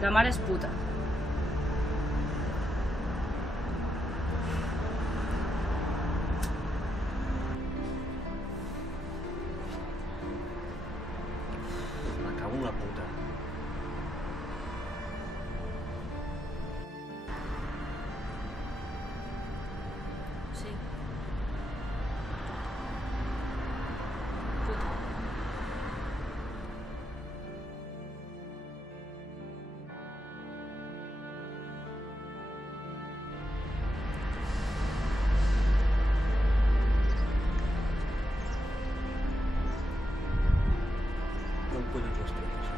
La mare és puta. Me cago en la puta. Sí. Puta. No em collons ho expliques.